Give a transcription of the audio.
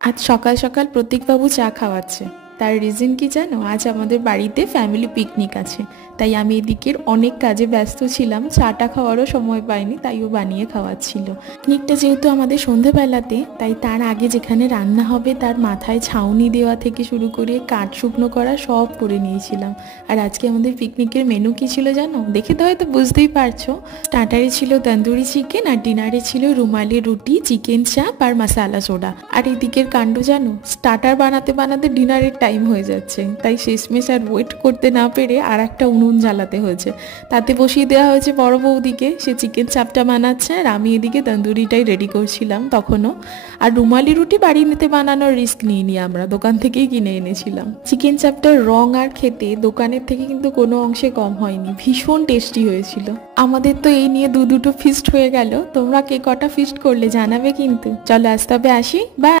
আজ সকাল সকাল প্রতীকবাবু চা খাওয়াচ্ছে। তার রিজন কি জানো? আজ আমাদের বাড়িতে ফ্যামিলি পিকনিক আছে, তাই আমি এদিকের অনেক কাজে ব্যস্ত ছিলাম, চাটা খাওয়ারও সময় পাইনি, তাই ও বানিয়ে খাওয়াচ্ছিল। পিকনিকটা যেহেতু আমাদের সন্ধেবেলাতে, তাই তার আগে যেখানে রান্না হবে তার মাথায় ছাউনি দেওয়া থেকে শুরু করে কাঠ শুকনো করা সব করে নিয়েছিলাম। আর আজকে আমাদের পিকনিকের মেনু কি ছিল জানো? দেখে তো হয়তো বুঝতেই পারছো। স্টার্টারে ছিল তন্দুরি চিকেন, আর ডিনারে ছিল রুমালি রুটি, চিকেন চাপ আর মশালা সোডা। আর এদিকের কাণ্ড জানো, স্টার্টার বানাতে বানাতে ডিনারের টাইম হয়ে যাচ্ছে, তাই শেষমেশ আর ওয়েট করতে না পেরে আর একটা উনুন জ্বালাতে হয়েছে। তাতে বসিয়ে দেওয়া হয়েছে বড় বৌদিকে, সে চিকেন চাপটা বানাচ্ছে, আর আমি এদিকে তন্দুরিটাই রেডি করছিলাম তখনও। আর রুমালি রুটি বাড়িতে বানানোর রিস্ক নিইনি, আমরা দোকান থেকেই কিনে এনেছিলাম। চিকেন চাপটার রং আর খেতে দোকানের থেকে কিন্তু কোনো অংশে কম হয়নি, ভীষণ টেস্টি হয়েছিল। আমাদের তো এই নিয়ে দুটো ফিস্ট হয়ে গেল। তোমরা কে কটা ফিস্ট করলে জানাবে কিন্তু। চলো আজ তবে আসি, বাই।